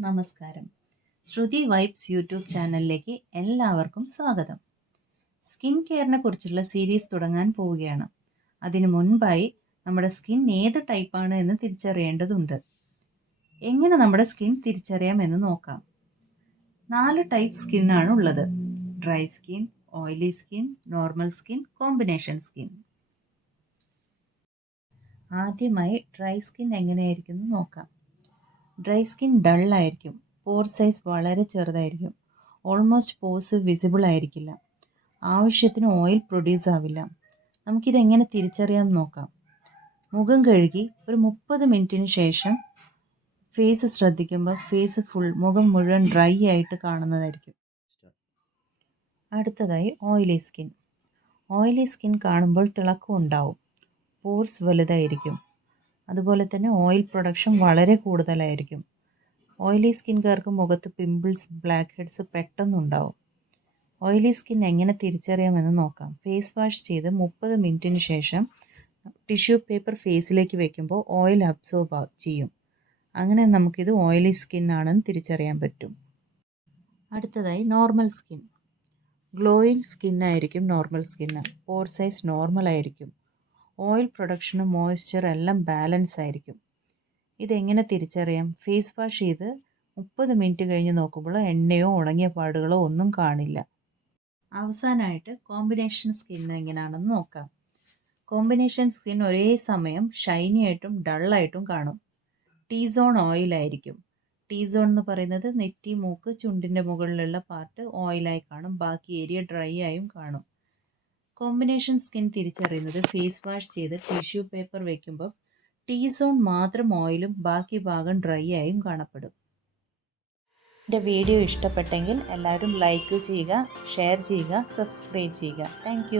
നമസ്കാരം. ശ്രുതി vibes YouTube ചാനലിലേക്ക് എല്ലാവർക്കും സ്വാഗതം. സ്കിൻ കെയറിനെ കുറിച്ചുള്ള സീരീസ് തുടങ്ങാൻ പോവുകയാണ്. അതിനു മുൻപായി നമ്മുടെ സ്കിൻ ഏത് ടൈപ്പാണ് എന്ന് തിരിച്ചറിയേണ്ടതുണ്ട്. എങ്ങനെ നമ്മുടെ സ്കിൻ തിരിച്ചറിയാം എന്ന് നോക്കാം. നാല് ടൈപ്പ് സ്കിന്നാണ് ഉള്ളത്. Dry skin oily skin normal skin combination skin. ആദ്യമായി ഡ്രൈ സ്കിൻ എങ്ങനെയായിരിക്കും നോക്കാം. ഡ്രൈ സ്കിൻ ഡൾ ആയിരിക്കും പോർ സൈസ് വളരെ ചെറുതായിരിക്കും. ഓൾമോസ്റ്റ് പോസ് വിസിബിൾ ആയിരിക്കില്ല. ആവശ്യത്തിന് ഓയിൽ പ്രൊഡ്യൂസ് ആവില്ല. നമുക്കിതെങ്ങനെ തിരിച്ചറിയാം നോക്കാം. മുഖം കഴുകി ഒരു മുപ്പത് മിനിറ്റിന് ശേഷം ഫേസ് ശ്രദ്ധിക്കുമ്പോൾ ഫേസ് ഫുൾ മുഖം മുഴുവൻ ഡ്രൈ ആയിട്ട് കാണുന്നതായിരിക്കും. അടുത്തതായി ഓയിലി സ്കിൻ. ഓയിലി സ്കിൻ കാണുമ്പോൾ തിളക്കം ഉണ്ടാവും. പോർസ് വലുതായിരിക്കും. അതുപോലെ തന്നെ ഓയിൽ പ്രൊഡക്ഷൻ വളരെ കൂടുതലായിരിക്കും. ഓയിലി സ്കിൻകാർക്ക് മുഖത്ത് പിമ്പിൾസ് ബ്ലാക്ക് ഹെഡ്സ് പെട്ടെന്നുണ്ടാവും. ഓയിലി സ്കിൻ എങ്ങനെ തിരിച്ചറിയാമെന്ന് നോക്കാം. ഫേസ് വാഷ് ചെയ്ത് മുപ്പത് മിനിറ്റിന് ശേഷം ടിഷ്യൂ പേപ്പർ ഫേസിലേക്ക് വെക്കുമ്പോൾ ഓയിൽ അബ്സോർബ് ചെയ്യും. അങ്ങനെ നമുക്കിത് ഓയിലി സ്കിൻ ആണെന്ന് തിരിച്ചറിയാൻ പറ്റും. അടുത്തതായി നോർമൽ സ്കിൻ ഗ്ലോയിങ് സ്കിൻ ആയിരിക്കും നോർമൽ സ്കിന്ന് പോർ സൈസ് നോർമൽ ആയിരിക്കും. ഓയിൽ പ്രൊഡക്ഷനും മോയ്സ്ചർ എല്ലാം ബാലൻസ് ആയിരിക്കും. ഇതെങ്ങനെ തിരിച്ചറിയാം? ഫേസ് വാഷ് ചെയ്ത് മുപ്പത് മിനിറ്റ് കഴിഞ്ഞ് നോക്കുമ്പോൾ എണ്ണയോ ഉണങ്ങിയ പാടുകളോ ഒന്നും കാണില്ല. അവസാനമായിട്ട് കോമ്പിനേഷൻ സ്കിൻ എങ്ങനെയാണെന്ന് നോക്കാം. കോമ്പിനേഷൻ സ്കിൻ ഒരേ സമയം ഷൈനി ആയിട്ടും ഡള്ളായിട്ടും കാണും. ടീ സോൺ ഓയിലായിരിക്കും ടീ സോൺ എന്ന് പറയുന്നത് നെറ്റി മൂക്ക് ചുണ്ടിന്റെ മുകളിലുള്ള പാർട്ട് ഓയിലായി കാണും. ബാക്കി ഏരിയ ഡ്രൈ ആയും കാണും. കോമ്പിനേഷൻ സ്കിൻ തിരിച്ചറിയുന്നത് ഫേസ് വാഷ് ചെയ്ത് ടിഷ്യൂ പേപ്പർ വയ്ക്കുമ്പോൾ ടീ സോൺ മാത്രം ഓയിലും ബാക്കി ഭാഗം ഡ്രൈ ആയും കാണപ്പെടും. എന്റെ വീഡിയോ ഇഷ്ടപ്പെട്ടെങ്കിൽ എല്ലാവരും ലൈക്ക് ചെയ്യുക ഷെയർ ചെയ്യുക സബ്സ്ക്രൈബ് ചെയ്യുക. താങ്ക്